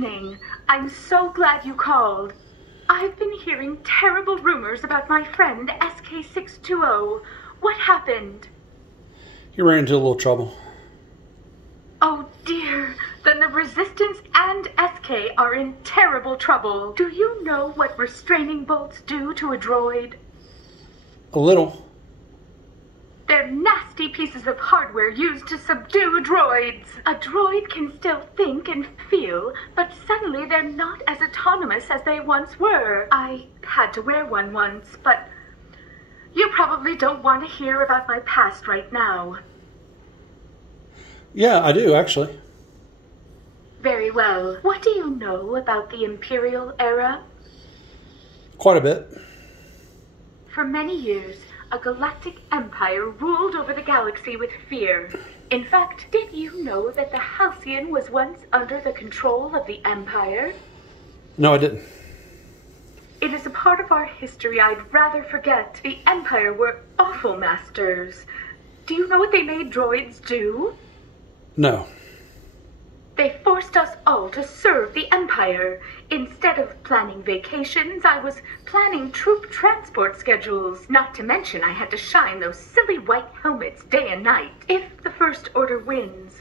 evening. I'm so glad you called. I've been hearing terrible rumors about my friend SK620. What happened? He ran into a little trouble. Oh dear, then the Resistance and SK are in terrible trouble. Do you know what restraining bolts do to a droid? A little. They're nasty pieces of hardware used to subdue droids. A droid can still think and feel, but suddenly they're not as autonomous as they once were. I had to wear one once, but you probably don't want to hear about my past right now. Yeah, I do, actually. Very well. What do you know about the Imperial era? Quite a bit. For many years, a galactic empire ruled over the galaxy with fear. In fact, did you know that the Halcyon was once under the control of the Empire? No, I didn't. It is a part of our history I'd rather forget. The Empire were awful masters. Do you know what they made droids do? No. They forced us all to serve the Empire. Instead of planning vacations, I was planning troop transport schedules. Not to mention I had to shine those silly white helmets day and night. If the First Order wins,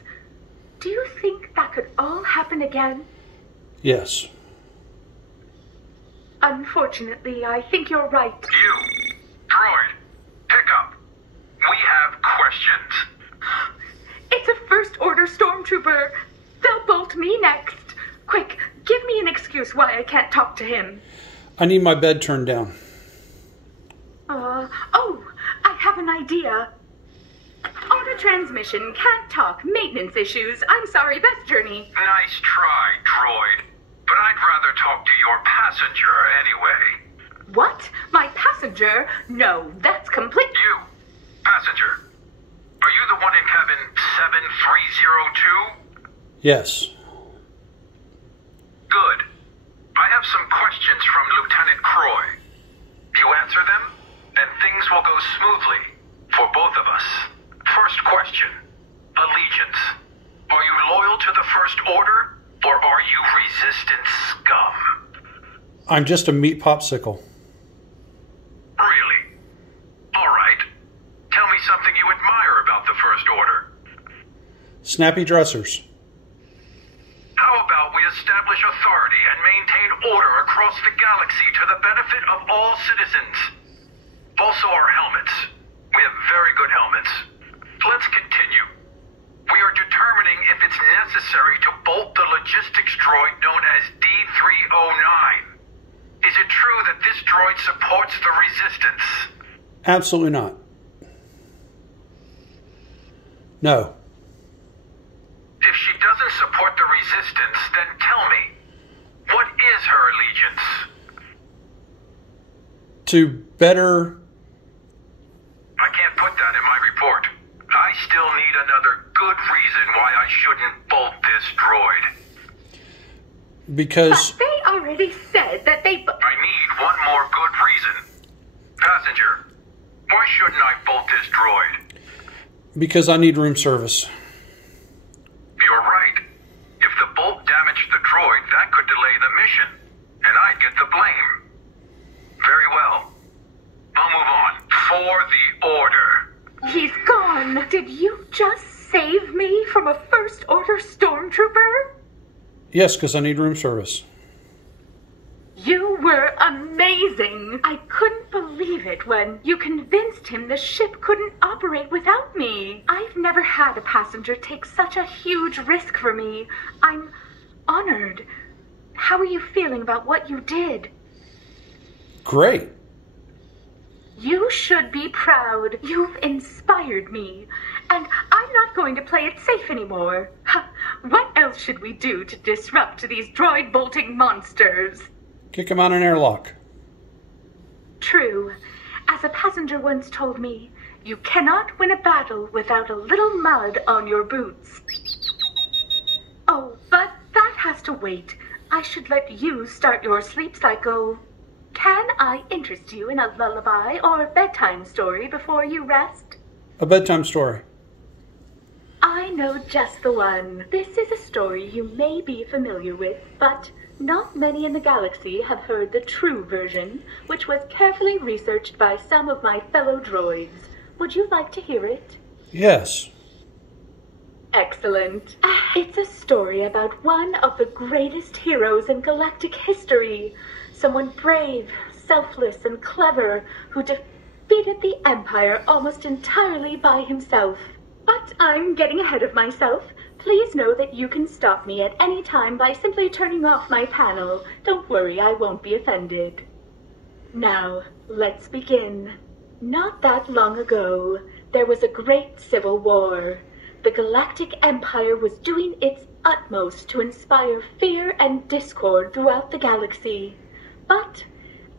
do you think that could all happen again? Yes. Unfortunately, I think you're right. You, droid, pick up. We have questions. It's a First Order stormtrooper. They'll bolt me next. Quick, give me an excuse why I can't talk to him. I need my bed turned down. Oh, I have an idea. Auto transmission, can't talk, maintenance issues. I'm sorry, best journey. Nice try, droid. But I'd rather talk to your passenger anyway. What? My passenger? No, that's complete. You, passenger. Are you the one in cabin 7302? Yes. Good. I have some questions from Lieutenant Croy. You answer them, and things will go smoothly for both of us. First question. Allegiance. Are you loyal to the First Order, or are you resistance scum? I'm just a meat popsicle. Really? All right. Tell me something you admire about the First Order. Snappy dressers. How about we establish authority and maintain order across the galaxy to the benefit of all citizens? Also our helmets. We have very good helmets. Let's continue. We are determining if it's necessary to bolt the logistics droid known as D309. Is it true that this droid supports the Resistance? Absolutely not. No. If she doesn't support the Resistance, then tell me, what is her allegiance? To better... I can't put that in my report. I still need another good reason why I shouldn't bolt this droid. Because... But they already said that they... I need one more good reason. Passenger, why shouldn't I bolt this droid? Because I need room service. You're right. If the bolt damaged the droid, that could delay the mission, and I'd get the blame. Very well. I'll move on. For the Order. He's gone. Did you just save me from a First Order stormtrooper? Yes, because I need room service. You were amazing. I couldn't believe it when you convinced him the ship couldn't operate without me. I've never had a passenger take such a huge risk for me. I'm honored. How are you feeling about what you did? Great. You should be proud. You've inspired me. And I'm not going to play it safe anymore. What else should we do to disrupt these droid-bolting monsters? Kick him out an airlock. True. As a passenger once told me, you cannot win a battle without a little mud on your boots. Oh, but that has to wait. I should let you start your sleep cycle. Can I interest you in a lullaby or bedtime story before you rest? A bedtime story. I know just the one. This is a story you may be familiar with, but not many in the galaxy have heard the true version, which was carefully researched by some of my fellow droids. Would you like to hear it? Yes. Excellent. It's a story about one of the greatest heroes in galactic history. Someone brave, selfless, and clever who defeated the Empire almost entirely by himself. But I'm getting ahead of myself. Please know that you can stop me at any time by simply turning off my panel. Don't worry, I won't be offended. Now, let's begin. Not that long ago, there was a great civil war. The Galactic Empire was doing its utmost to inspire fear and discord throughout the galaxy. But,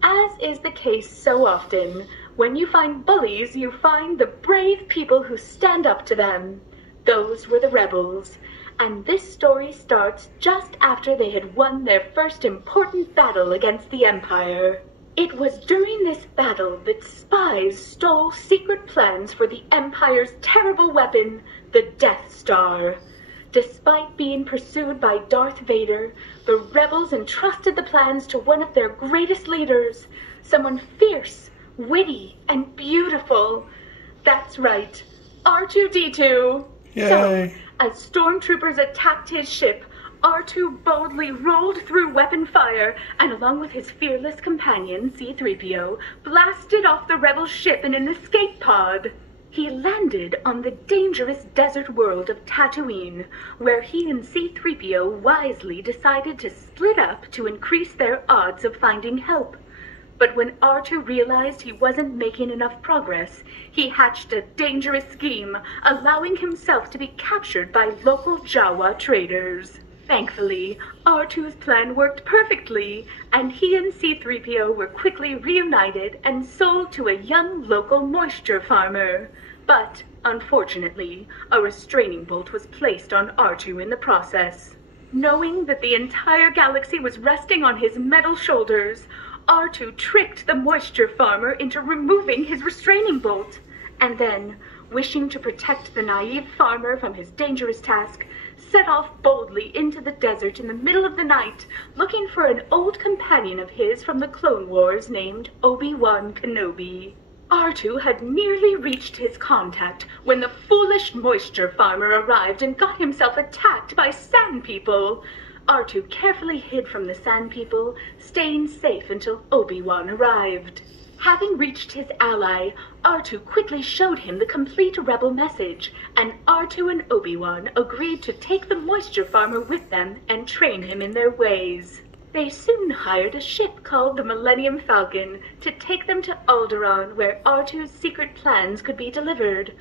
as is the case so often, when you find bullies, you find the brave people who stand up to them. Those were the rebels, and this story starts just after they had won their first important battle against the Empire. It was during this battle that spies stole secret plans for the Empire's terrible weapon, the Death Star. Despite being pursued by Darth Vader, the rebels entrusted the plans to one of their greatest leaders, someone fierce, witty, and beautiful. That's right, R2-D2. Yay. So, as stormtroopers attacked his ship, R2 boldly rolled through weapon fire and, along with his fearless companion, C-3PO, blasted off the rebel ship in an escape pod. He landed on the dangerous desert world of Tatooine, where he and C-3PO wisely decided to split up to increase their odds of finding help. But when R2 realized he wasn't making enough progress, he hatched a dangerous scheme, allowing himself to be captured by local Jawa traders. Thankfully, R2's plan worked perfectly, and he and C-3PO were quickly reunited and sold to a young local moisture farmer. But, unfortunately, a restraining bolt was placed on R2 in the process. Knowing that the entire galaxy was resting on his metal shoulders, R2 tricked the moisture farmer into removing his restraining bolt, and then, wishing to protect the naive farmer from his dangerous task, set off boldly into the desert in the middle of the night, looking for an old companion of his from the Clone Wars named Obi-Wan Kenobi. R2 had nearly reached his contact when the foolish moisture farmer arrived and got himself attacked by sand people. R2 carefully hid from the sand people, staying safe until Obi-Wan arrived. Having reached his ally, R2 quickly showed him the complete rebel message, and R2 and Obi-Wan agreed to take the moisture farmer with them and train him in their ways. They soon hired a ship called the Millennium Falcon to take them to Alderaan, where R2's secret plans could be delivered.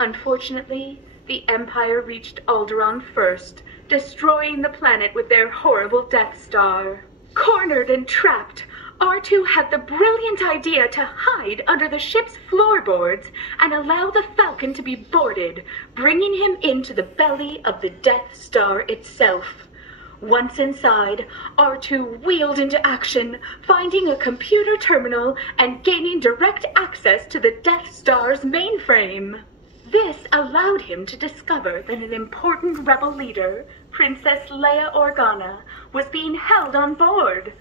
Unfortunately, the Empire reached Alderaan first, destroying the planet with their horrible Death Star. Cornered and trapped, R2 had the brilliant idea to hide under the ship's floorboards and allow the Falcon to be boarded, bringing him into the belly of the Death Star itself. Once inside, R2 wheeled into action, finding a computer terminal and gaining direct access to the Death Star's mainframe. This allowed him to discover that an important rebel leader, Princess Leia Organa, was being held on board.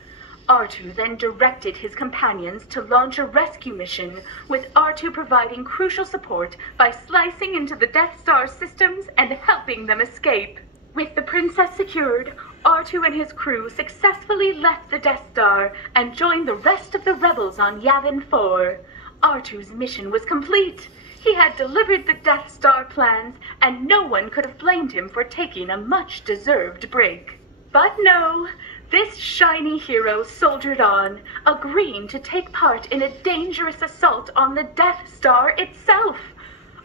R2 then directed his companions to launch a rescue mission, with R2 providing crucial support by slicing into the Death Star systems and helping them escape. With the princess secured, R2 and his crew successfully left the Death Star and joined the rest of the rebels on Yavin 4. R2's mission was complete. He had delivered the Death Star plans, and no one could have blamed him for taking a much-deserved break. But no, this shiny hero soldiered on, agreeing to take part in a dangerous assault on the Death Star itself.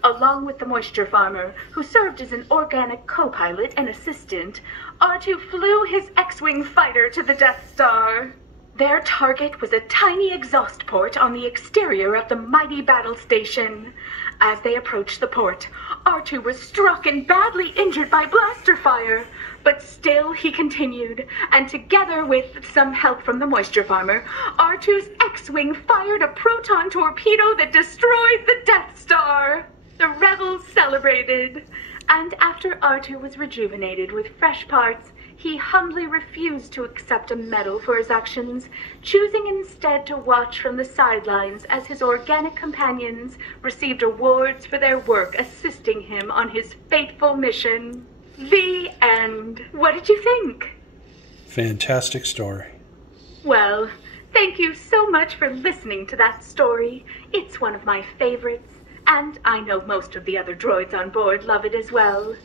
Along with the moisture farmer, who served as an organic co-pilot and assistant, R2 flew his X-Wing fighter to the Death Star. Their target was a tiny exhaust port on the exterior of the mighty battle station. As they approached the port, R2 was struck and badly injured by blaster fire. But still he continued, and together with some help from the moisture farmer, R2's X-Wing fired a proton torpedo that destroyed the Death Star. The rebels celebrated. And after R2 was rejuvenated with fresh parts, he humbly refused to accept a medal for his actions, choosing instead to watch from the sidelines as his organic companions received awards for their work assisting him on his fateful mission. The end. What did you think? Fantastic story. Well, thank you so much for listening to that story. It's one of my favorites, and I know most of the other droids on board love it as well.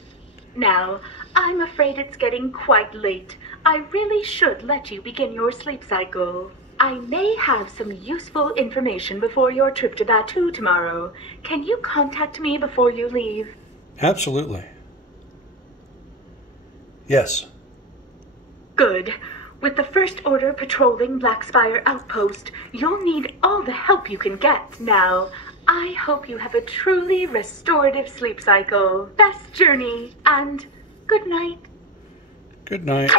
Now, I'm afraid it's getting quite late. I really should let you begin your sleep cycle. I may have some useful information before your trip to Batuu tomorrow. Can you contact me before you leave? Absolutely. Yes. Good. With the First Order patrolling Blackspire Outpost, you'll need all the help you can get. Now, I hope you have a truly restorative sleep cycle. Best journey, and good night. Good night.